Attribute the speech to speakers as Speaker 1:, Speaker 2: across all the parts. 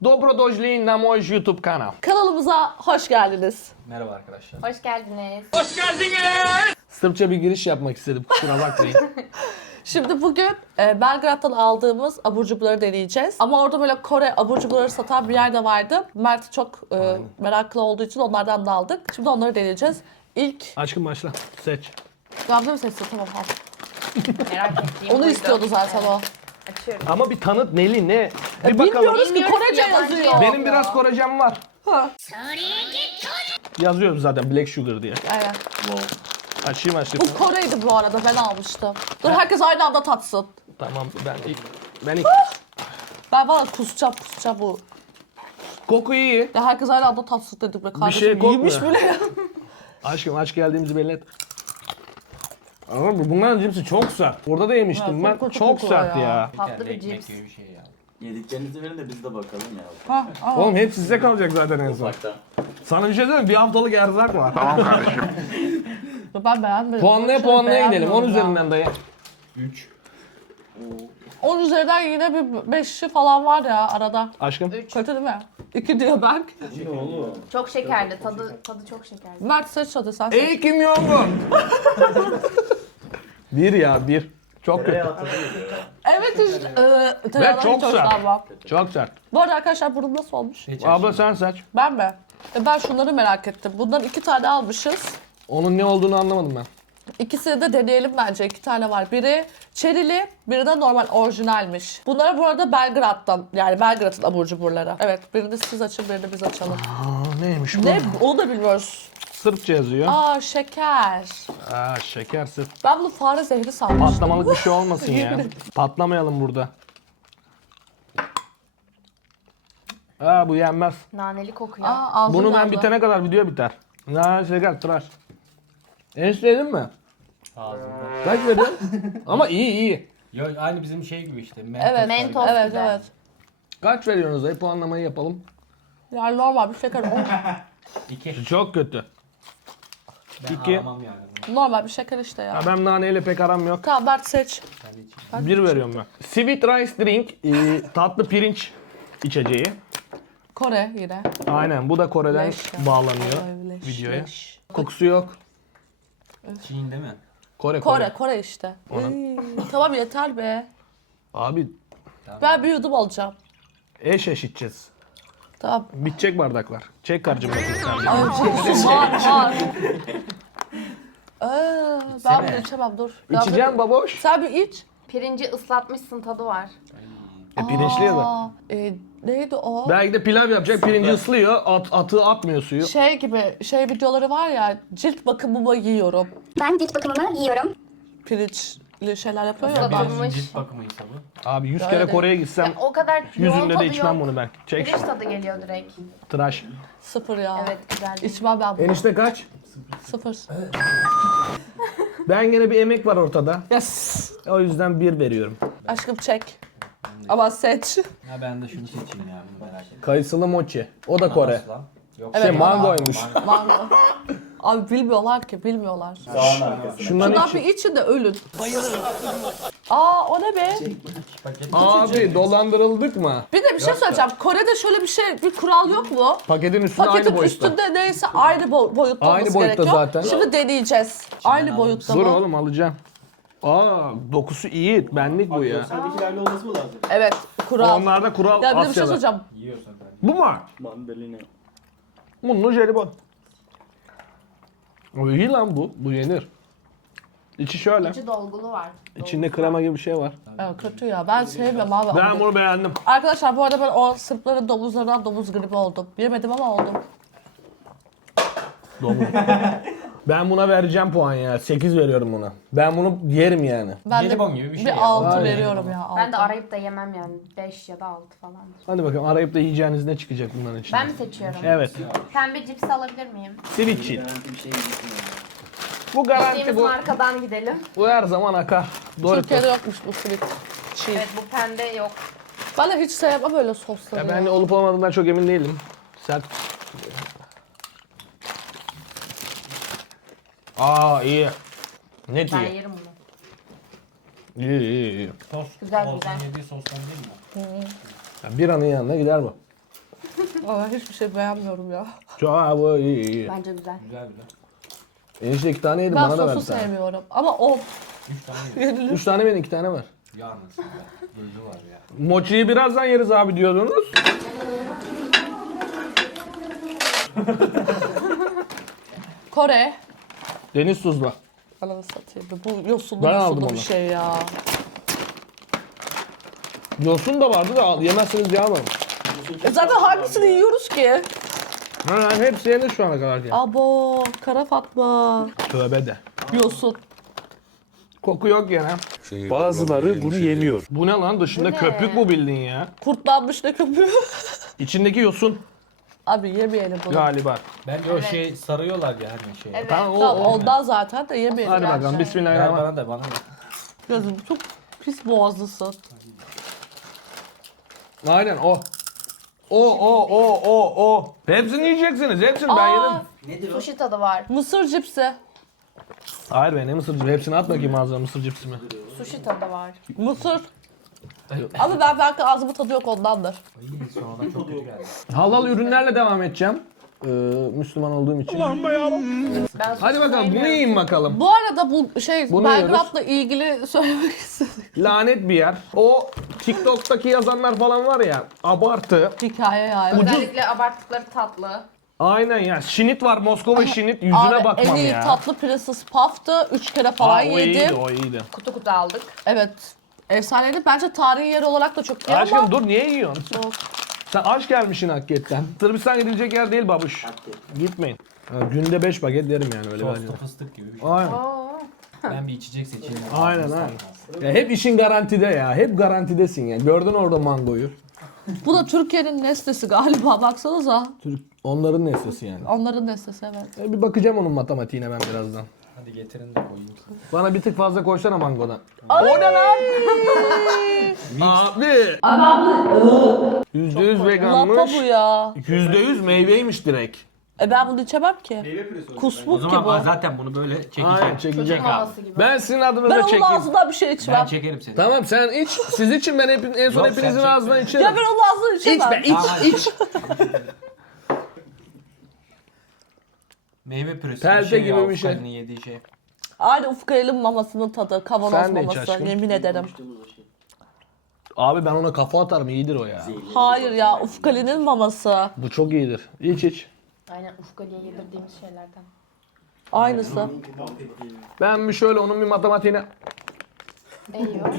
Speaker 1: Dobro došli na moj YouTube kanal.
Speaker 2: Kanalımıza hoş geldiniz.
Speaker 3: Merhaba arkadaşlar.
Speaker 4: Hoş geldiniz.
Speaker 1: Sırpça bir giriş yapmak istedim, kusura bakmayın.
Speaker 2: Şimdi bugün Belgrad'dan aldığımız abur cuburları deneyeceğiz. Ama orada böyle Kore abur cuburları satan bir yer de vardı. Mert çok meraklı olduğu için onlardan da aldık. Şimdi onları deneyeceğiz. İlk...
Speaker 1: Aşkım başla, seç.
Speaker 2: Gamze mi seçsin? Tamam al.
Speaker 4: Merak ettiğim
Speaker 2: Onu
Speaker 4: buydu.
Speaker 2: istiyordu zaten o.
Speaker 4: Açıyorum.
Speaker 1: Ama bir tanıt neli ne? Bir bakalım.
Speaker 2: Bilmiyoruz ki
Speaker 4: Bilmiyoruz
Speaker 2: Korece
Speaker 4: ki, yabancı
Speaker 2: yazıyor.
Speaker 4: yok.
Speaker 1: Benim biraz Korecem var.
Speaker 2: Ha.
Speaker 1: Yazıyorum zaten Black Sugar diye.
Speaker 2: Aynen.
Speaker 1: Açayım.
Speaker 2: Bu Kore'ydi bu arada, ben almıştım. Dur herkes aynı anda tatsın.
Speaker 1: Tamam ben ilk.
Speaker 2: Ben valla kusacağım bu.
Speaker 1: Koku iyi.
Speaker 2: Ya herkes aynı anda tatsın dedik be kardeşim.
Speaker 1: şey kokmuyor.
Speaker 2: Yemiş bile ya.
Speaker 1: Aşkım aç geldiğimizi belli et. Ama bunların cipsi çok sert. Orada da yemiştim
Speaker 2: Ha,
Speaker 1: ben.
Speaker 2: çok
Speaker 1: Çok
Speaker 2: kokuyor
Speaker 1: sert
Speaker 2: ya.
Speaker 1: ya.
Speaker 4: Tatlı bir
Speaker 3: Ekmek
Speaker 4: cips.
Speaker 3: gibi bir şey ya.
Speaker 5: Yediklerinizi verin de biz de bakalım ya.
Speaker 2: Ha, al.
Speaker 1: Oğlum hep size kalacak zaten en son.
Speaker 5: Ufaktan.
Speaker 1: Sana bir şey söyleyeyim mi? Bir haftalık erzak var. Tamam kardeşim.
Speaker 2: Ben beğenmedim.
Speaker 1: Puanlaya
Speaker 2: Çok
Speaker 1: puanlaya gidelim. 10
Speaker 2: beğenmiyorum ya.
Speaker 1: üzerinden dayı.
Speaker 3: 3.
Speaker 2: 10 üzerinden yine bir 5'i falan var ya arada.
Speaker 1: Aşkım.
Speaker 2: Kötü değil mi? 2 diyor Berk.
Speaker 5: Ne oğlum?
Speaker 4: Çok şekerli. Tadı çok şekerli.
Speaker 2: Mert seç hadi sen seç.
Speaker 1: Ey Kim Jong-un. Bir ya bir. Çok kötü.
Speaker 5: Tereyağı tadı geliyor ya.
Speaker 2: Evet işte. Tereyağından
Speaker 1: çok
Speaker 2: hiç
Speaker 1: sert.
Speaker 2: hoşlanmam.
Speaker 1: Çok sert.
Speaker 2: Bu arada arkadaşlar bunun nasıl olmuş?
Speaker 1: Abla sen seç.
Speaker 2: Ben mi? Ben şunları merak ettim. Bundan 2 tane almışız.
Speaker 1: Onun ne olduğunu anlamadım ben.
Speaker 2: İkisini de deneyelim bence. 2 tane var. Biri çerili, biri de normal orijinalmiş. Bunlar bu arada Belgrad'dan. Yani Belgrad'ın abur cuburları. Evet, birini siz açın, birini biz açalım.
Speaker 1: Aa, neymiş bu?
Speaker 2: Ne? Onu da bilmiyoruz.
Speaker 1: Sırpça yazıyor.
Speaker 2: Aa şeker.
Speaker 1: Aa, şeker sırp.
Speaker 2: Ben bunu fare zehri sanmıştım.
Speaker 1: Patlamalık bir şey olmasın ya. Patlamayalım burada. Aa bu yenmez.
Speaker 4: Naneli kokuyor.
Speaker 2: Aa, ağzım
Speaker 1: Bunu ben
Speaker 2: yandı.
Speaker 1: bitene kadar video biter. Na şeker tıraş. Enişteyedin mi?
Speaker 3: Ağzımda.
Speaker 1: Kaç verdin? Ama iyi.
Speaker 3: Yok aynı bizim şey gibi işte.
Speaker 2: Evet,
Speaker 4: Mentos
Speaker 2: evet,
Speaker 4: gibi.
Speaker 2: evet.
Speaker 1: Kaç veriyorsunuz dayı? Puanlamayı yapalım.
Speaker 2: Yani normal bir şeker.
Speaker 3: 2.
Speaker 1: Çok kötü.
Speaker 3: Ben
Speaker 1: İki.
Speaker 3: aramam yani.
Speaker 2: Normal bir şeker işte ya.
Speaker 1: Ya ben naneyle pek aram yok.
Speaker 2: Tamam Bert seç.
Speaker 3: Ben de
Speaker 1: Bir veriyorum ben. Sweet rice drink, tatlı pirinç içeceği.
Speaker 2: Kore yine.
Speaker 1: Aynen bu da Kore'den
Speaker 2: Leş ya.
Speaker 1: bağlanıyor
Speaker 2: Ay, leş,
Speaker 1: videoya.
Speaker 2: leş.
Speaker 1: Kokusu yok.
Speaker 3: Çin değil mi?
Speaker 2: Kore işte. Tamam yeter be.
Speaker 1: Abi
Speaker 2: Ben bir yudum alacağım.
Speaker 1: eş içeceğiz.
Speaker 2: Tamam.
Speaker 1: Bitecek bardaklar. Çek karcım bakayım sen.
Speaker 2: Ay çeksin var. Ben bunu içemem dur.
Speaker 1: İçeceğim baboş.
Speaker 2: Sen bir iç.
Speaker 4: Pirinci ıslatmışsın, tadı var.
Speaker 1: Pirinçli ya da.
Speaker 2: Aa, neydi o?
Speaker 1: Belki de pilav yapacak, pirinci ıslıyor, atığı atmıyor suyu.
Speaker 2: Şey gibi, videoları var ya, cilt bakımımı yiyorum.
Speaker 6: Ben cilt bakımımı yiyorum.
Speaker 2: Pirinçli şeyler yapıyor ya.
Speaker 4: Islatılmış.
Speaker 3: Bizim cilt bakımı hesabı.
Speaker 1: Abi 100 kere
Speaker 2: Öyle.
Speaker 1: Kore'ye gitsem
Speaker 4: O kadar yoğun
Speaker 1: yüzünde
Speaker 4: tadı
Speaker 1: de içmem
Speaker 4: yok.
Speaker 1: bunu ben. Çek
Speaker 4: Pirinç
Speaker 1: şunu.
Speaker 4: tadı geliyor direkt.
Speaker 1: Tıraş.
Speaker 2: Sıfır ya.
Speaker 4: Evet, güzel.
Speaker 2: İçmem ben bunu.
Speaker 1: Enişte kaç?
Speaker 2: Sıfır.
Speaker 1: Ben gene bir emek var ortada.
Speaker 2: Yes.
Speaker 1: O yüzden 1 veriyorum.
Speaker 2: Aşkım çek. Ama seç.
Speaker 3: Ha ben de şunu seçeyim ya bunu merak ettim.
Speaker 1: Kayısılı mochi. O da Kore.
Speaker 3: Ananas lan. Yok.
Speaker 2: Evet,
Speaker 1: mangoymuş.
Speaker 2: Mango. Abi bilmiyorlar ki, bilmiyorlar.
Speaker 5: Sağın arkasına.
Speaker 1: Şundan
Speaker 2: Şundan
Speaker 1: iç.
Speaker 2: bir için de ölün. Bayılırım. Aa o ne be?
Speaker 3: Paket
Speaker 1: Abi dolandırıldık mı?
Speaker 2: Bir de bir şey söyleyeceğim. Kore'de şöyle bir kural yok mu?
Speaker 1: Paketin üstünde
Speaker 2: Paketin
Speaker 1: aynı boyutta.
Speaker 2: üstünde neyse aynı boyutta
Speaker 1: Aynı
Speaker 2: olması
Speaker 1: boyutta
Speaker 2: gerekiyor.
Speaker 1: zaten.
Speaker 2: Şimdi deneyeceğiz. Aynı boyutta
Speaker 1: Dur
Speaker 2: mı?
Speaker 1: oğlum alacağım. Aa dokusu iyi. Benlik bu ya.
Speaker 5: Görseldekilerle olması mı lazım?
Speaker 2: Evet, kural.
Speaker 1: Onlarda kural
Speaker 2: Ya bir de bir şey
Speaker 1: Asya'da.
Speaker 2: söyleyeceğim.
Speaker 3: yiyorsan ben.
Speaker 1: Bu mu?
Speaker 5: Mandalina.
Speaker 1: Bunun jelibon. O iyi lan bu. Bu yenir. İçi şöyle.
Speaker 4: İçi dolgulu var.
Speaker 1: İçinde krema gibi bir şey var.
Speaker 2: Evet, kötü ya. Ben sevmiyorum abi.
Speaker 1: Ben bunu beğendim.
Speaker 2: Arkadaşlar bu arada ben o Sırpların domuzlarından domuz gribi oldum. Yemedim ama oldum.
Speaker 1: Domuz. Ben buna vereceğim puan ya. 8 veriyorum buna. Ben bunu yerim yani.
Speaker 2: Ben
Speaker 3: Jelibon
Speaker 2: de
Speaker 3: gibi bir şey
Speaker 2: bir
Speaker 3: ya.
Speaker 2: 6
Speaker 1: Aynen.
Speaker 2: veriyorum ya. 6.
Speaker 4: Ben de arayıp da yemem yani. 5 ya da 6 falandır.
Speaker 1: Hadi bakalım arayıp da yiyeceğiniz ne çıkacak bunların içinde.
Speaker 4: Ben mi seçiyorum?
Speaker 1: Evet.
Speaker 4: Pembe cips alabilir miyim?
Speaker 1: Sweet chili.
Speaker 5: Garanti bir şey yemesin
Speaker 1: Bu garanti
Speaker 4: Gittiğimiz
Speaker 1: bu.
Speaker 4: markadan gidelim.
Speaker 1: Bu her zaman akar. Doritos.
Speaker 2: Türkiye'de yokmuş bu sweet cheese.
Speaker 4: Evet, bu pembe yok.
Speaker 2: Ben de hiç sevmem böyle sosları
Speaker 1: Ya
Speaker 2: ya.
Speaker 1: ben de olup olmadığından çok emin değilim. Sert. Aa iyi. Net
Speaker 4: Ben
Speaker 1: iyi.
Speaker 4: yerim bunu.
Speaker 1: İyi.
Speaker 4: Güzel,
Speaker 3: Olsun
Speaker 4: güzel.
Speaker 3: yediği sostan değil mi?
Speaker 1: Ya bir anın yanına gider bu.
Speaker 2: Aa, hiçbir şey beğenmiyorum ya.
Speaker 1: Çok iyi.
Speaker 4: Bence güzel.
Speaker 3: Güzel güzel.
Speaker 1: Enişte 2 tane yedim
Speaker 2: Ben
Speaker 1: bana da ver
Speaker 2: sosu
Speaker 1: bir tane.
Speaker 2: sevmiyorum. Ama o
Speaker 3: 3 tane yedim.
Speaker 1: 3 tane benim 2 tane var.
Speaker 3: Yalnız ya. Gözü var ya.
Speaker 1: Mochi'yi birazdan yeriz abi diyordunuz.
Speaker 2: Kore.
Speaker 1: Deniz tuzla.
Speaker 2: Ananı satayım. Bu yosunlu
Speaker 1: Ben aldım
Speaker 2: yosunlu bir
Speaker 1: onu.
Speaker 2: şey ya.
Speaker 1: Yosun da vardı da yemezseniz yağmam.
Speaker 2: Zaten hangisini yiyoruz ki?
Speaker 1: Ha, hepsi yenir şu ana kadar diye.
Speaker 2: Abo, kara Fatma.
Speaker 1: Tövbe de.
Speaker 2: Yosun.
Speaker 1: Koku yok gene.
Speaker 7: Bazıları bunu yemiyor.
Speaker 1: Bu ne lan? Dışında
Speaker 4: Bu ne?
Speaker 1: köpük bu bildiğin ya.
Speaker 2: Kurtlanmış ne köpüğü.
Speaker 1: İçindeki yosun
Speaker 2: Abi yemeyelim bunu.
Speaker 1: galiba.
Speaker 3: Bence o şey sarıyorlar ya hani şey.
Speaker 4: Evet.
Speaker 1: Tamam o.
Speaker 2: Tamam
Speaker 1: o.
Speaker 2: ondan zaten de yemeyelim.
Speaker 1: Hadi bakalım
Speaker 3: Ver
Speaker 1: bismillahirrahmanirrahim.
Speaker 3: bana da bana da.
Speaker 2: Gözüm çok pis boğazlısın.
Speaker 1: Aynen o. O. Hepsini yiyeceksiniz. Hepsini ben yedim.
Speaker 4: Sushi tadı var.
Speaker 2: Mısır cipsi.
Speaker 1: Hayır be ne mısır cipsi. Hepsini at bakayım ağzına mısır cipsimi.
Speaker 4: Sushi tadı var.
Speaker 2: Mısır. Ama ben belki ağzımın tadı yok ondandır.
Speaker 3: İyi sonradan çok kötü geldi.
Speaker 1: Halal ürünlerle devam edeceğim. Müslüman olduğum için.
Speaker 4: Ben
Speaker 1: Hadi bakalım bunu yiyin bakalım.
Speaker 2: Bu arada bu şey
Speaker 1: Bunu
Speaker 2: Belgrad'la ilgili söylemek istedim.
Speaker 1: Lanet bir yer. O TikTok'taki yazanlar falan var ya abartı.
Speaker 2: Hikaye yani.
Speaker 4: özellikle abarttıkları tatlı.
Speaker 1: Aynen ya. Şinit var Moskova şinit. Yüzüne
Speaker 2: Abi, en
Speaker 1: bakmam
Speaker 2: iyi
Speaker 1: ya.
Speaker 2: tatlı Princess Puff'tı. 3 kere falan
Speaker 1: Aa, o iyiydi
Speaker 2: yedim.
Speaker 1: o iyiydi.
Speaker 4: Kutu kutu aldık.
Speaker 2: Evet. Efsaneydi. Bence tarihi yer olarak da çok iyi
Speaker 1: Aşkım
Speaker 2: ama...
Speaker 1: dur niye yiyorsun?
Speaker 2: Çok.
Speaker 1: Sen aç gelmişsin hakikaten. Sırbistan gidilecek yer değil babuş. Gitmeyin. Ha, günde 5 paket yerim yani öyle bence.
Speaker 3: Tostu fıstık gibi bir şey.
Speaker 1: Aynen.
Speaker 4: Oo.
Speaker 3: Ben bir içecek seçeyim.
Speaker 1: Aynen aynen. Ya hep işin garantide ya. Hep garantidesin ya. Gördün orada mangoyu.
Speaker 2: Bu da Türkiye'nin nesnesi galiba. Baksanıza.
Speaker 1: Onların nesnesi yani.
Speaker 2: Onların nesnesi evet.
Speaker 1: Bir bakacağım onun matematiğine ben birazdan.
Speaker 3: Hadi getirin de koyayım.
Speaker 1: Bana bir tık fazla koysana mangodan. O ne lan? Abi. %100
Speaker 2: Lapa
Speaker 1: veganmış.
Speaker 2: bu ya.
Speaker 1: %100 meyveymiş direkt.
Speaker 2: Ben bunu içemem ki.
Speaker 5: Meyve püresi.
Speaker 2: Kusmuk ki bu.
Speaker 3: zaten bunu böyle çekeceğim.
Speaker 1: Aynen çekecek.
Speaker 4: Çocuk maması gibi.
Speaker 1: Ben sizin adınıza
Speaker 2: Ben onun
Speaker 1: çekeyim.
Speaker 2: ağzından bir şey içmem.
Speaker 3: Ben çekerim seni.
Speaker 1: Tamam sen iç. Siz için ben en son
Speaker 3: Yok,
Speaker 1: hepinizin
Speaker 3: sen çek.
Speaker 1: ağzından içerim.
Speaker 2: Ya ben onun ağzından
Speaker 1: İç
Speaker 2: içemem.
Speaker 1: be iç.
Speaker 3: Meyve püresi.
Speaker 1: Pelte gibi
Speaker 3: ya,
Speaker 1: bir şey.
Speaker 3: Ufkan'ın yediği şey.
Speaker 2: Aynı Ufkayel'in mamasının tadı. Kavanoz
Speaker 1: Sen de iç
Speaker 2: maması.
Speaker 1: aşkım.
Speaker 2: Yemin ederim.
Speaker 1: Abi ben ona kafa atarım iyidir o ya.
Speaker 2: Hayır ya Ufkali'nin maması.
Speaker 1: Bu çok iyidir. İç.
Speaker 4: Aynen Ufkali'ye yedirdiğimiz şeylerden.
Speaker 2: Aynısı.
Speaker 1: Ben bir şöyle onun bir matematiğine
Speaker 4: Eyiyor.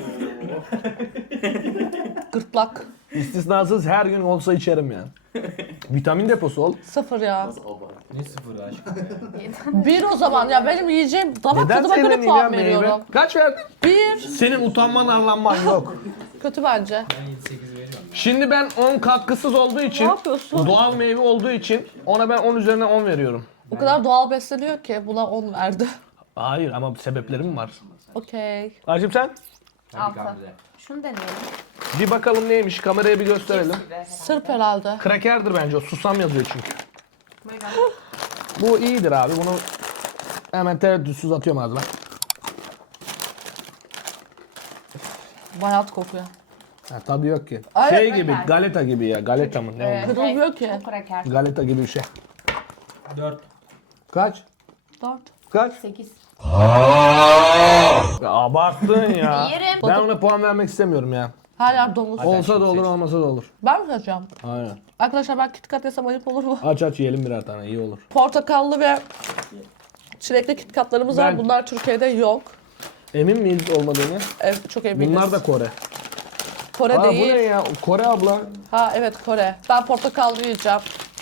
Speaker 2: Gırtlak.
Speaker 1: istisnasız her gün olsa içerim yani. Vitamin deposu ol.
Speaker 2: 0 ya.
Speaker 3: Ne sıfırı aşkım ya.
Speaker 2: 1 o zaman ya benim yiyeceğim damak
Speaker 1: Neden
Speaker 2: tadıma göre
Speaker 1: sevmedin
Speaker 2: puan
Speaker 1: ya meyve?
Speaker 2: veriyorum.
Speaker 1: Kaç verdin?
Speaker 2: 1.
Speaker 1: Senin utanman arlanman yok.
Speaker 2: Kötü bence.
Speaker 3: Ben 7-8 veriyorum.
Speaker 1: Şimdi ben 10 katkısız olduğu için,
Speaker 2: Ne yapıyorsun?
Speaker 1: doğal meyve olduğu için ona ben 10 üzerinden 10 veriyorum.
Speaker 2: O kadar doğal besleniyor ki buna 10 verdi.
Speaker 1: Hayır ama sebeplerim var.
Speaker 2: Okey.
Speaker 1: Ayşem sen?
Speaker 3: Hadi
Speaker 4: Altı.
Speaker 3: Gamze.
Speaker 4: Şunu deneyelim.
Speaker 1: Bir bakalım neymiş kameraya bir gösterelim.
Speaker 4: Cips gibi herhalde.
Speaker 2: Sırp herhalde.
Speaker 1: Krakerdir bence o susam yazıyor çünkü.
Speaker 4: Buyurun.
Speaker 1: Bu iyidir abi bunu hemen tereddütsüz atıyorum ağzıma.
Speaker 2: Bayat kokuyor.
Speaker 1: Ha, tadı yok ki.
Speaker 2: Aynen,
Speaker 1: Şey gibi
Speaker 4: kraker.
Speaker 1: galeta gibi ya galeta mı ne
Speaker 4: Evet.
Speaker 1: oldu?
Speaker 2: Kırılmıyor ki.
Speaker 4: Çok kraker.
Speaker 1: Galeta gibi bir şey.
Speaker 3: 4.
Speaker 1: Kaç?
Speaker 2: 4.
Speaker 1: Kaç?
Speaker 4: 8.
Speaker 1: Ya abarttın ya.
Speaker 4: Yerim.
Speaker 1: Ben ona puan vermek istemiyorum ya.
Speaker 2: Her yer domuz.
Speaker 1: Olsa da olur olmasa da olur.
Speaker 2: Ben mi seçeceğim?
Speaker 1: Aynen.
Speaker 2: Arkadaşlar ben KitKat yesem ayıp olur mu?
Speaker 1: Aç yiyelim birer tane iyi olur.
Speaker 2: Portakallı ve çilekli KitKatlarımız var.
Speaker 1: Ben-
Speaker 2: Bunlar Türkiye'de yok.
Speaker 1: Emin miyiz olmadığını?
Speaker 2: Çok eminiz.
Speaker 1: Bunlar da Kore.
Speaker 2: Kore
Speaker 1: Aa bu
Speaker 2: değil.
Speaker 1: ne ya? Kore abla.
Speaker 2: Ha evet Kore. Ben portakallı yiyeceğim.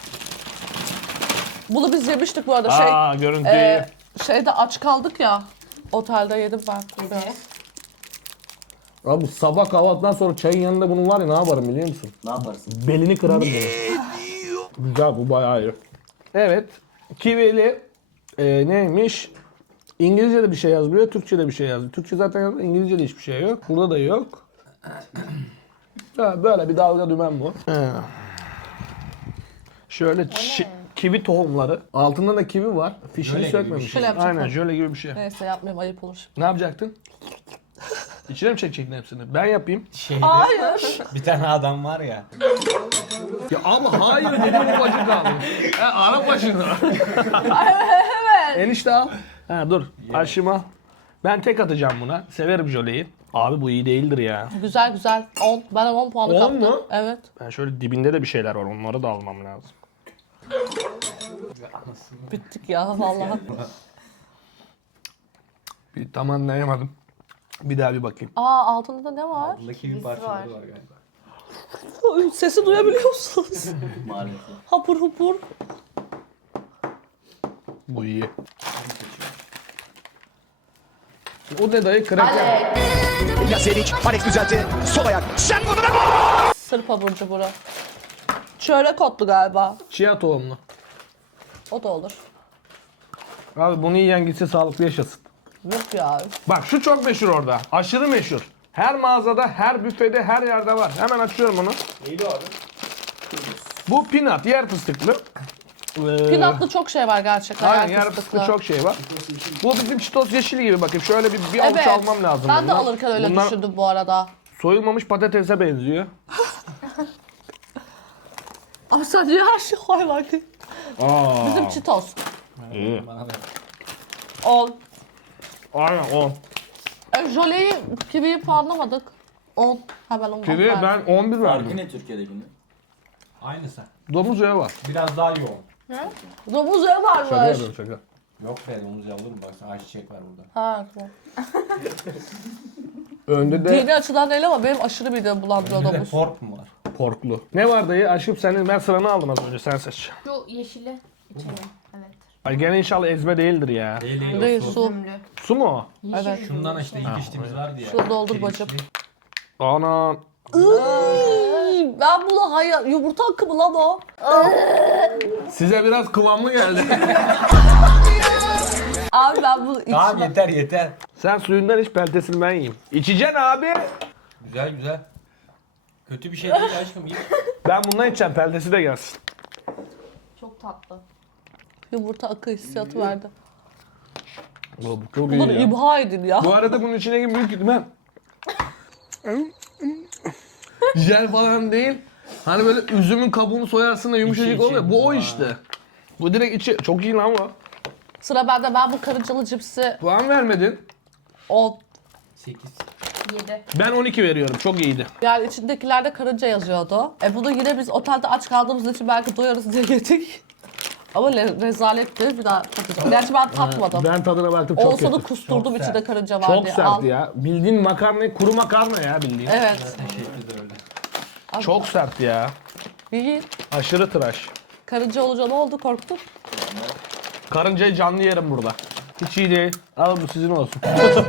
Speaker 2: Bunu biz yemiştik bu arada.
Speaker 1: Aa görüntü iyi.
Speaker 2: Şeyde aç kaldık ya. Otelde yedim ben.
Speaker 4: Gece.
Speaker 1: Abi sabah kahvaltıdan sonra çayın yanında bunun var ya ne yaparım biliyor musun?
Speaker 5: Ne yaparsın?
Speaker 1: Belini kırarım bunu. Güzel bu bayağı iyi. Evet. Kivili neymiş? İngilizce'de bir şey yazmıyor, Türkçe'de bir şey yazıyor. Türkçe zaten yazmıyor, İngilizce'de hiçbir şey yok. Burada da yok. Ha, böyle bir dalga dümen bu. Şöyle kivi tohumları. Altında da kivi var. Fişini
Speaker 3: Jöle gibi bir
Speaker 1: sökmemiş.
Speaker 2: şey.
Speaker 1: Aynen jöle gibi bir şey.
Speaker 2: Neyse yapmayayım ayıp olur.
Speaker 1: Ne yapacaktın? İçine mi çekecektin hepsini? Ben yapayım.
Speaker 3: Şeyde
Speaker 2: Hayır.
Speaker 3: bir tane adam var ya.
Speaker 1: Ya ama hayır benim ufacık aldım. Arap başında.
Speaker 2: Evet.
Speaker 1: Enişte al. Ha dur. Aşıma. Ben tek atacağım buna. Severim jöleyi. Abi bu iyi değildir ya.
Speaker 2: Güzel güzel. 10. Ben 10 puanı
Speaker 1: 10
Speaker 2: kaptım.
Speaker 1: mu?
Speaker 2: Evet.
Speaker 1: Ben şöyle dibinde de bir şeyler var. Onları da almam lazım.
Speaker 2: Bittik ya vallahi.
Speaker 1: Bir tam anlayamadım. Bir daha bir bakayım.
Speaker 2: Aa altında da ne var?
Speaker 3: Bundaki bir
Speaker 4: Çivisi
Speaker 3: parçaları
Speaker 4: var.
Speaker 3: var galiba.
Speaker 2: Sesi duyabiliyor musunuz?
Speaker 5: Maalesef.
Speaker 2: Hapur hupur.
Speaker 1: Bu iyi. O ne dayı? Kraker.
Speaker 8: Yasenik, Alex düzeltti. Sol ayak. Sen bunu da
Speaker 2: Sırp abur cuburu. Çörek otlu galiba.
Speaker 1: Chia tohumlu.
Speaker 2: O da olur.
Speaker 1: Abi bunu yiyen gitse sağlıklı yaşasın.
Speaker 2: Yok ya.
Speaker 1: Bak şu çok meşhur orada. Aşırı meşhur. Her mağazada, her büfede, her yerde var. Hemen açıyorum onu.
Speaker 5: Neydi o abi?
Speaker 1: Bu peanut, yer fıstıklı.
Speaker 2: Pinatlı çok şey var gerçekten.
Speaker 1: Aynen
Speaker 2: yer
Speaker 1: yer
Speaker 2: fıstıklı.
Speaker 1: fıstıklı çok şey var. Bu bizim çitos yeşili gibi bakayım. Şöyle bir avuç
Speaker 2: Evet.
Speaker 1: almam lazım.
Speaker 2: Ben de
Speaker 1: bundan.
Speaker 2: alırken öyle
Speaker 1: Bunlar
Speaker 2: düşündüm bu arada.
Speaker 1: soyulmamış patatese benziyor.
Speaker 2: Ama sen niye her şey hayvan değil? Bizim çitos.
Speaker 1: İyi.
Speaker 3: Bana ver.
Speaker 2: 10.
Speaker 1: Aynen o.
Speaker 2: Jöleyi, kiviyi puanlamadık. 10. Hemen 10.
Speaker 1: Kivi ben 11
Speaker 5: Farkı
Speaker 1: verdim.
Speaker 5: ne Türkiye'dekinin?
Speaker 3: Aynısı.
Speaker 1: Domuz yağı var.
Speaker 3: Biraz daha yoğun.
Speaker 2: Domuz yağı
Speaker 1: Şaka
Speaker 2: varmış.
Speaker 1: yapıyorum şaka.
Speaker 3: Yok be domuz yağı olur mu? Baksana ayçiçek var burada.
Speaker 2: Ha, tamam.
Speaker 1: Önde de
Speaker 2: Dini açıdan değil ama benim aşırı midemi bulandırıyor
Speaker 3: Bir de
Speaker 2: domuz.
Speaker 3: pork mu var?
Speaker 1: porklu. Ne var dayı? Aşkım senin ben sıranı aldım az önce sen seç.
Speaker 4: Şu yeşili içelim. Evet.
Speaker 1: Ay gene inşallah ezme değildir ya.
Speaker 3: Değil değil.
Speaker 2: Değil
Speaker 3: o su.
Speaker 2: su.
Speaker 4: Ömrü.
Speaker 1: Su mu o?
Speaker 4: Yeşil
Speaker 2: Evet.
Speaker 3: Şundan işte ilk içtiğimiz vardı ya.
Speaker 2: Şunu doldur
Speaker 3: Pirinçli.
Speaker 2: bacım.
Speaker 1: Ana.
Speaker 2: Ben bunu hayır yumurta akımı lan o.
Speaker 1: Size biraz kıvamlı geldi.
Speaker 2: Abi ben bunu
Speaker 3: Tamam
Speaker 2: içmem.
Speaker 3: yeter yeter.
Speaker 1: Sen suyundan iç peltesini ben yiyeyim. İçeceksin abi.
Speaker 3: Güzel güzel. Kötü bir şey değil aşkım. İyi.
Speaker 1: Ben bundan içeceğim peltesi de gelsin.
Speaker 4: çok tatlı.
Speaker 2: Yumurta akı hissiyatı verdi.
Speaker 1: Bu çok iyi
Speaker 2: Bunları
Speaker 1: ya.
Speaker 2: imha edin ya.
Speaker 1: Bu arada bunun içine büyük ihtimal jel falan değil. Hani böyle üzümün kabuğunu soyarsın da yumuşacık
Speaker 3: İçi,
Speaker 1: oluyor. Bu o
Speaker 3: Aa.
Speaker 1: işte. Bu direkt içi. Çok iyi lan bu.
Speaker 2: Sıra bende. Ben bu karıncalı cipsi
Speaker 1: Puan vermedin.
Speaker 2: 10.
Speaker 3: 8.
Speaker 4: 7.
Speaker 1: Ben 12 veriyorum. Çok iyiydi.
Speaker 2: Yani içindekilerde karınca yazıyordu. Bunu yine biz otelde aç kaldığımız için belki doyarız diye yedik. Ama rezaletti. Bir daha tatacağım. Gerçi ben tatmadım.
Speaker 1: Ben tadına baktım çok
Speaker 2: Olsa da
Speaker 1: kötü.
Speaker 2: kusturdum
Speaker 3: Çok
Speaker 2: içinde
Speaker 3: sert.
Speaker 2: karınca var
Speaker 1: Çok
Speaker 2: diye.
Speaker 1: sert
Speaker 2: Al.
Speaker 1: ya. Bildiğin makarna, kuru makarna ya bildiğin.
Speaker 2: Evet.
Speaker 3: Zaten şeklidir öyle.
Speaker 1: Çok sert ya.
Speaker 2: İyi.
Speaker 1: Aşırı tıraş.
Speaker 2: Karınca olunca ne oldu? Korktun?
Speaker 1: Karıncayı canlı yerim burada. Hiç iyi değil. Al bu sizin olsun.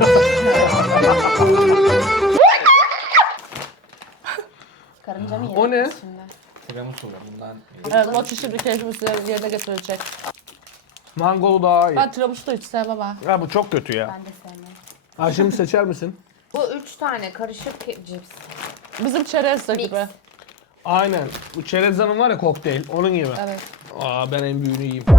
Speaker 4: Karınca mı
Speaker 1: O ne?
Speaker 4: yedik şimdi?
Speaker 3: Tiramisu var bundan.
Speaker 2: Evet, maçı şimdi keyfimizi yerine getirecek.
Speaker 1: Mangolu daha iyi.
Speaker 2: Ben tiramisu da hiç sevmem ha.
Speaker 1: Ya bu çok kötü ya.
Speaker 4: Ben de sevmem.
Speaker 1: Ayşem'i seçer misin?
Speaker 4: Bu 3 tane karışık cips.
Speaker 2: Bizim çerezde
Speaker 4: Mix.
Speaker 2: gibi.
Speaker 1: Aynen. Bu çerezanın var ya kokteyl. Onun gibi.
Speaker 2: Evet.
Speaker 1: Aa ben en büyüğünü yiyeyim.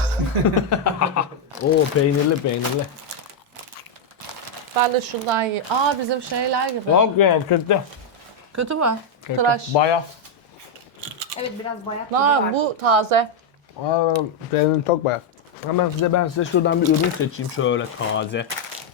Speaker 1: Oo peynirli peynirli.
Speaker 2: Ben de şundan yiyeyim. Aa bizim şeyler gibi.
Speaker 1: Çok güzel kötü.
Speaker 2: Kötü mü?
Speaker 1: Kötü.
Speaker 2: Tıraş.
Speaker 1: Baya.
Speaker 4: Evet biraz bayat tadı
Speaker 2: Ha,
Speaker 4: var.
Speaker 2: bu taze.
Speaker 1: Aa peynir çok baya. Hemen ben size şuradan bir ürün seçeyim şöyle taze.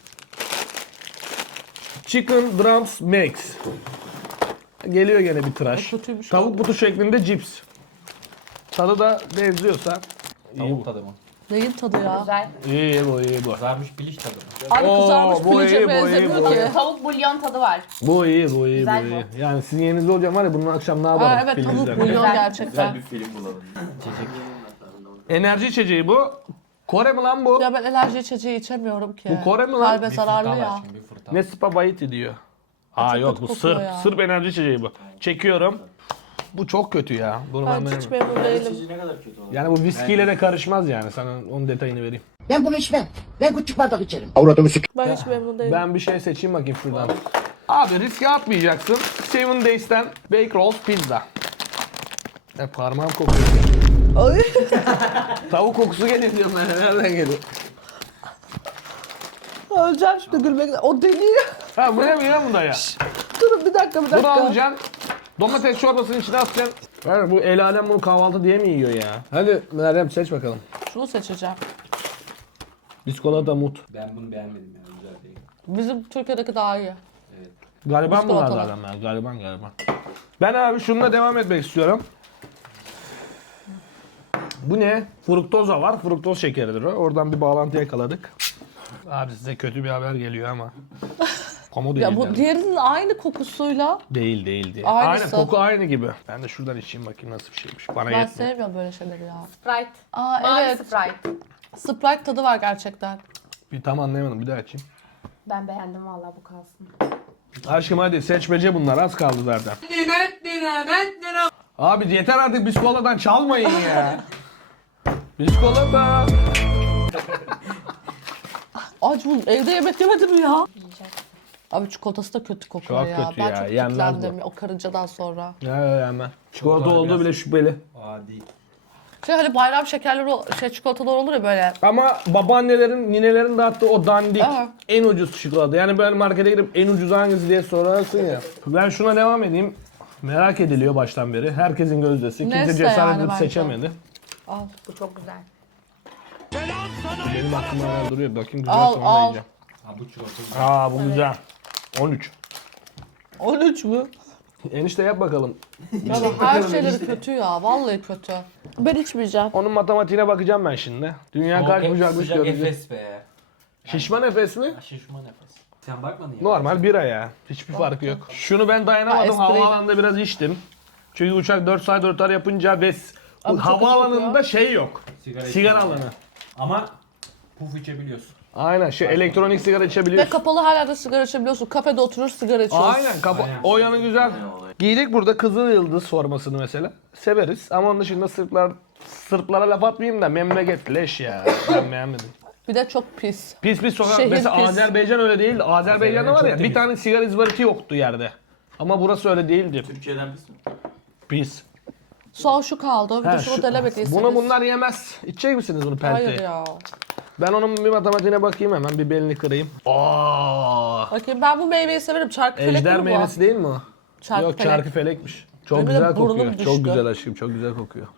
Speaker 1: Chicken Drums Mix. Geliyor gene bir tıraş.
Speaker 2: Kötüymüş.
Speaker 1: Tavuk butu şeklinde cips. Tadı da benziyorsa iyi
Speaker 3: Tavuk
Speaker 1: bu.
Speaker 3: tadı mı?
Speaker 2: Neyin tadı ya?
Speaker 4: Güzel.
Speaker 1: İyi bu iyi bu.
Speaker 3: Kızarmış piliç tadı mı?
Speaker 2: Abi
Speaker 1: Oo,
Speaker 2: kızarmış
Speaker 1: bu iyi,
Speaker 2: pilice
Speaker 1: bu iyi,
Speaker 2: benzemiyor
Speaker 1: bu
Speaker 2: ki.
Speaker 1: iyi.
Speaker 4: Tavuk bulyon tadı var.
Speaker 1: Bu iyi bu iyi
Speaker 4: Güzel
Speaker 1: bu
Speaker 4: bu.
Speaker 1: iyi. Yani sizin yerinizde olacağım var ya bunun akşam ne yaparım?
Speaker 2: Aa, evet
Speaker 1: filmizden.
Speaker 2: tavuk bulyon
Speaker 4: Güzel.
Speaker 2: gerçekten.
Speaker 5: Güzel bir film bulalım.
Speaker 3: İçecek.
Speaker 1: Enerji içeceği bu. Kore mi lan bu?
Speaker 2: Ya ben enerji içeceği içemiyorum ki.
Speaker 1: Bu Kore mi lan?
Speaker 2: Kalbe
Speaker 3: Bir
Speaker 2: zararlı
Speaker 3: fırta
Speaker 2: ya.
Speaker 3: var şimdi bir fırta.
Speaker 1: Ne Spavayeti diyor. Aa
Speaker 2: çok
Speaker 1: yok
Speaker 2: kötü
Speaker 1: bu
Speaker 2: kokuyor
Speaker 1: sırp.
Speaker 2: ya.
Speaker 1: Sırp enerji içeceği bu. Çekiyorum. Bu çok kötü ya. Bunu ben
Speaker 2: Ben hiç
Speaker 1: beğenmiyorum.
Speaker 2: memnun değilim.
Speaker 5: Çiçeği ne kadar kötü olur.
Speaker 1: Yani bu viskiyle de karışmaz yani. Sana onun detayını vereyim.
Speaker 9: Ben bunu içmem. Ben küçük bardak içerim.
Speaker 2: Ben hiç memnun değilim.
Speaker 1: Ben bir şey seçeyim bakayım şuradan. Abi riske atmayacaksın. 7 Days'ten Bake Rolls Pizza. Parmağım kokuyor.
Speaker 2: Ay.
Speaker 1: Tavuk kokusu geliyor diyorum ben. Nereden geliyor?
Speaker 2: Öleceğim şimdi gülmekten. O deliyor.
Speaker 1: Ha bu ne biliyor musun dayı?
Speaker 2: Durun bir dakika.
Speaker 1: Bunu alacaksın. Domates çorbasının içine atacaksın. Yani bu el alem bunu kahvaltı diye mi yiyor ya? Hadi Meryem seç bakalım.
Speaker 2: Şunu seçeceğim.
Speaker 1: Biskolata mut.
Speaker 3: Ben bunu beğenmedim ya. Güzel değil.
Speaker 2: Bizim Türkiye'deki daha iyi.
Speaker 1: Gariban bunlar
Speaker 2: Biskolatalı.
Speaker 1: zaten ben. Gariban. Ben abi şununla devam etmek istiyorum. Bu ne? Fruktoza var. Fruktoz şekeridir o. Oradan bir bağlantı yakaladık. Abi size kötü bir haber geliyor ama. Ama değil
Speaker 2: Ya bu
Speaker 1: yani.
Speaker 2: diğerinin aynı kokusuyla.
Speaker 1: Değil.
Speaker 2: Aynısı.
Speaker 1: Aynı koku aynı gibi. Ben de şuradan içeyim bakayım nasıl bir şeymiş. Bana
Speaker 2: Ben
Speaker 1: yetmiyor.
Speaker 2: sevmiyorum böyle şeyleri ya.
Speaker 4: Sprite.
Speaker 2: Aa
Speaker 4: Mavi
Speaker 2: evet.
Speaker 4: Sprite.
Speaker 2: Sprite tadı var gerçekten.
Speaker 1: Bir tam anlayamadım. Bir daha açayım.
Speaker 4: Ben beğendim vallahi bu kalsın.
Speaker 1: Aşkım hadi seçmece bunlar. Az kaldı zaten. Abi yeter artık biskoladan çalmayın ya. Biskolata.
Speaker 2: Aç bu evde yemek yemedim ya. Abi çikolatası da kötü kokuyor
Speaker 1: Çok
Speaker 2: ya.
Speaker 1: kötü
Speaker 2: Ben
Speaker 1: ya,
Speaker 2: çok
Speaker 1: yenmez
Speaker 2: kitlendim o karıncadan sonra.
Speaker 1: Ya hemen. Çikolata
Speaker 3: Çok
Speaker 1: olduğu
Speaker 3: biraz-
Speaker 1: bile şüpheli.
Speaker 3: Adi.
Speaker 2: Hani bayram şekerleri, çikolatalar olur ya böyle.
Speaker 1: Ama babaannelerin, ninelerin dağıttığı o dandik,
Speaker 2: Evet.
Speaker 1: en ucuz çikolata. Yani böyle markete gidip en ucuz hangisi diye sorarsın ya. Ben şuna devam edeyim. Merak ediliyor baştan beri. Herkesin gözdesi. Kimse
Speaker 2: Nesle
Speaker 1: cesaret
Speaker 2: yani
Speaker 1: edip
Speaker 2: bence.
Speaker 1: seçemedi.
Speaker 2: Al.
Speaker 4: Bu çok güzel.
Speaker 1: Benim aklımda hala duruyor. Bakayım güzel
Speaker 2: Al,
Speaker 1: sonra
Speaker 2: al.
Speaker 1: yiyeceğim.
Speaker 3: Ha bu çikolata güzel.
Speaker 1: Aa bu güzel. 13.
Speaker 2: 13 mü?
Speaker 1: Enişte yap bakalım.
Speaker 2: Ya her şeyleri kötü ya. Vallahi kötü. Ben içmeyeceğim.
Speaker 1: Onun matematiğine bakacağım ben şimdi. Dünya kaç bucakmış
Speaker 3: Sıcak
Speaker 1: göreceğiz.
Speaker 3: Efes be.
Speaker 1: Şişman Efes mi?
Speaker 3: Şişman Efes. Sen bakmadın ya.
Speaker 1: Normal bira ya. Hiçbir farkı yok. Şunu ben dayanamadım.
Speaker 2: Ha, espriyle.
Speaker 1: Havaalanında biraz içtim. Çünkü uçak 4 saat rötar yapınca ve
Speaker 2: Abi çok
Speaker 1: havaalanında
Speaker 2: kötü
Speaker 1: şey yok. Sigara alanı.
Speaker 3: Ama puf içebiliyorsun.
Speaker 1: Aynen elektronik sigara
Speaker 2: Ve
Speaker 1: içebiliyorsun.
Speaker 2: kapalı her yerde sigara içebiliyorsun. Kafede oturur sigara içiyorsun.
Speaker 1: Aynen
Speaker 3: Aynen.
Speaker 1: o yanı güzel. Giydik burada Kızıl Yıldız formasını mesela. Severiz ama onun dışında Sırplara laf atmayayım da memleket leş ya. Ben beğenmedim.
Speaker 2: Bir de çok pis.
Speaker 1: Pis sokak.
Speaker 2: Şehir
Speaker 1: Mesela
Speaker 2: pis.
Speaker 1: Azerbaycan öyle değil. Azerbaycan'da var
Speaker 3: çok
Speaker 1: ya bir
Speaker 3: temiz.
Speaker 1: tane sigara izmariti yoktu yerde. Ama burası öyle değildi.
Speaker 5: Türkiye'den pis mi?
Speaker 1: Pis.
Speaker 2: Son şu kaldı. Bir
Speaker 1: Ha,
Speaker 2: de şunu
Speaker 1: şu-
Speaker 2: delemediyseniz.
Speaker 1: Bunu bunlar yemez. İçecek misiniz bunu
Speaker 2: Hayır
Speaker 1: pelteyi?
Speaker 2: ya.
Speaker 1: Ben onun bir matematiğine bakayım hemen bir belini kırayım. Aa!
Speaker 2: Bakayım ben bu meyveyi severim. Çarkıfelek
Speaker 1: Ejder
Speaker 2: mi bu?
Speaker 1: meyvesi değil mi o? Yok
Speaker 2: Çarkıfelek.
Speaker 1: çarkıfelekmiş. Çok
Speaker 2: Benim de
Speaker 1: güzel
Speaker 2: burnum
Speaker 1: kokuyor.
Speaker 2: düştü.
Speaker 1: Çok güzel aşkım. Çok güzel kokuyor.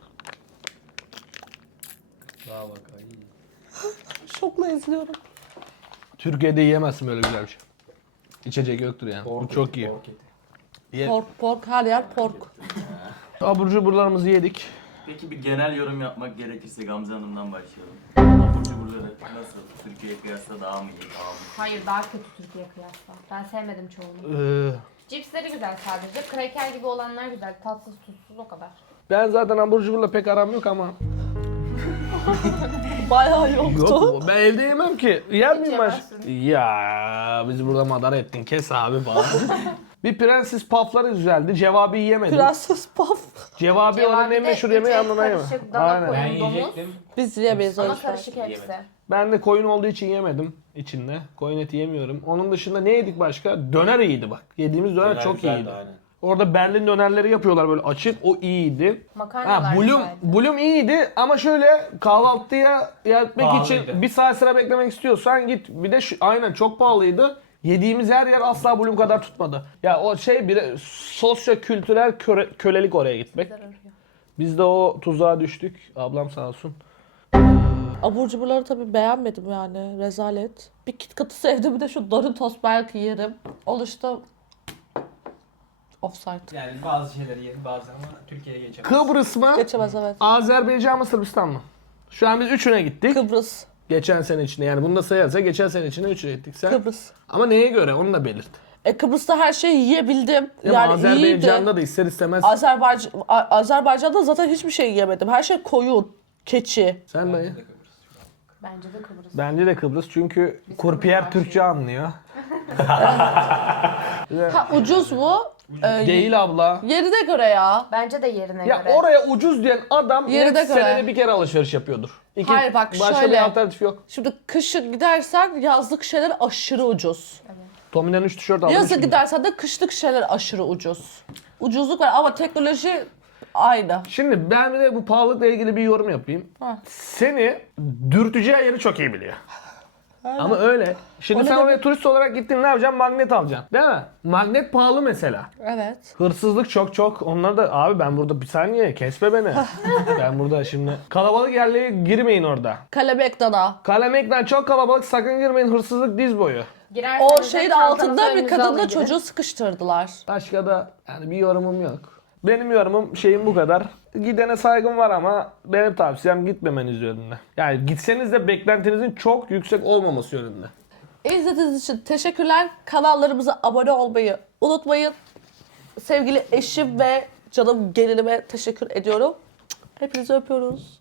Speaker 3: Daha bak ay.
Speaker 2: Şokla izliyorum.
Speaker 1: Türkiye'de yiyemezsin böyle güzel bir şey. İçecek yoktur yani. Bu çok iyi.
Speaker 3: Pork eti.
Speaker 2: Pork her yer pork.
Speaker 1: Abur cuburlarımızı yedik.
Speaker 5: Peki bir genel yorum yapmak gerekirse Gamze Hanım'dan başlayalım. Abur cuburları nasıl? Türkiye'ye kıyasla daha mı iyi? Daha mı?
Speaker 4: Hayır daha kötü Türkiye kıyasla. Ben sevmedim çoğunu. Cipsleri güzel sadece. Kraker gibi olanlar güzel. Tatsız tuzsuz o kadar.
Speaker 1: Ben zaten abur cuburla pek aram yok ama.
Speaker 2: Bayağı yoktu.
Speaker 1: Yok ben evde yemem ki. Yer miyim baş?
Speaker 4: yemezsin.
Speaker 1: Ya bizi burada madara ettin. Kes abi falan. Bir prenses pafları güzeldi. Cevabı yiyemedim.
Speaker 2: Prenses Puff.
Speaker 1: Cevabı oranın en meşhur yemeği anlamaya
Speaker 4: karışık dana
Speaker 1: Aynen.
Speaker 3: Ben
Speaker 4: koyun domuz.
Speaker 3: yiyecektim.
Speaker 2: Biz yiyemeyiz o
Speaker 4: Ama
Speaker 2: yüzden.
Speaker 4: karışık hepsi.
Speaker 1: Ben de koyun olduğu için yemedim içinde. Koyun eti yemiyorum. Onun dışında ne yedik başka? Döner iyiydi bak. Yediğimiz döner çok
Speaker 3: güzeldi,
Speaker 1: iyiydi.
Speaker 3: aynen.
Speaker 1: Orada Berlin dönerleri yapıyorlar böyle açık. O iyiydi.
Speaker 4: Makarnalar
Speaker 1: Bulum,
Speaker 4: güzeldi.
Speaker 1: bulum iyiydi ama şöyle kahvaltıya yapmak
Speaker 3: Pahalıydı.
Speaker 1: için bir saat sıra beklemek istiyorsan git. Bir de aynen çok pahalıydı. Yediğimiz her yer asla bulum kadar tutmadı. Ya o şey bir de sosyo-kültürel kölelik oraya gitmek. Biz de o tuzağa düştük. Ablam sağ olsun.
Speaker 2: Abur cuburları tabii beğenmedim yani. Rezalet. Bir KitKat'ı sevdim, bir de şu Doritos belki yerim. Oluştu. Offside.
Speaker 3: Yani bazı şeyleri yedi bazen ama Türkiye'ye geçemez.
Speaker 1: Kıbrıs mı?
Speaker 2: Geçemez evet.
Speaker 1: Azerbaycan mı Sırbistan mı? Şu an biz üçüne gittik.
Speaker 2: Kıbrıs.
Speaker 1: Geçen sene içinde yani bunu da sayarsa geçen sene içinde üçüne gittik sen.
Speaker 2: Kıbrıs.
Speaker 1: Ama neye göre onu da belirt.
Speaker 2: Kıbrıs'ta her şeyi yiyebildim.
Speaker 1: Yani
Speaker 2: Yani
Speaker 1: Azerbaycan'da
Speaker 2: iyiydi.
Speaker 1: da ister istemez.
Speaker 2: Azerbaycan'da zaten hiçbir şey yiyemedim. Her şey koyun, keçi.
Speaker 1: Sen dayı.
Speaker 4: Bence de Kıbrıs.
Speaker 1: Bence de Kıbrıs çünkü kurpiyer Türkçe anlıyor.
Speaker 2: Ha ucuz mu?
Speaker 1: Değil abla.
Speaker 2: Yerine göre ya.
Speaker 4: Bence de yerine
Speaker 1: Ya
Speaker 4: göre.
Speaker 1: oraya ucuz diyen adam
Speaker 2: Yerine
Speaker 1: net
Speaker 2: göre.
Speaker 1: senede bir kere alışveriş yapıyordur.
Speaker 2: Hayır, bak
Speaker 1: başka
Speaker 2: şöyle.
Speaker 1: bir alternatif yok.
Speaker 2: Şimdi kışın gidersen yazlık şeyler aşırı ucuz.
Speaker 1: Tommy'den 3 tişört almış.
Speaker 2: Yazın
Speaker 1: gibi.
Speaker 2: gidersen de kışlık şeyler aşırı ucuz. Ucuzluk var ama teknoloji aynı.
Speaker 1: Şimdi ben bir de bu pahalılıkla ilgili bir yorum yapayım.
Speaker 2: Ha.
Speaker 1: Seni dürteceği yeri çok iyi biliyor. Ama öyle. Şimdi
Speaker 2: Öyle
Speaker 1: sen
Speaker 2: de-
Speaker 1: oraya turist olarak gittin, ne yapacaksın? Magnet alacaksın. Değil mi? Magnet pahalı mesela.
Speaker 2: Evet.
Speaker 1: Hırsızlık çok. Onlar da abi ben burada bir saniye kesme beni. Ben burada şimdi kalabalık yerlere girmeyin orada.
Speaker 2: Kale Mekdan'a.
Speaker 1: Kalemekler çok kalabalık, sakın girmeyin, hırsızlık diz boyu.
Speaker 4: Girerseniz
Speaker 2: O
Speaker 4: de
Speaker 2: şeyin
Speaker 4: çantanızı
Speaker 2: altında bir
Speaker 4: önünüze
Speaker 2: kadınla
Speaker 4: alın gibi.
Speaker 2: çocuğu sıkıştırdılar.
Speaker 1: Başka da yani bir yorumum yok. Benim yorumum şeyim bu kadar. Gidene saygım var ama benim tavsiyem gitmemeniz yönünde. Yani gitseniz de beklentinizin çok yüksek olmaması yönünde.
Speaker 2: İzlediğiniz için teşekkürler. Kanallarımıza abone olmayı unutmayın. Sevgili eşim ve canım gelinime teşekkür ediyorum. Hepinizi öpüyoruz.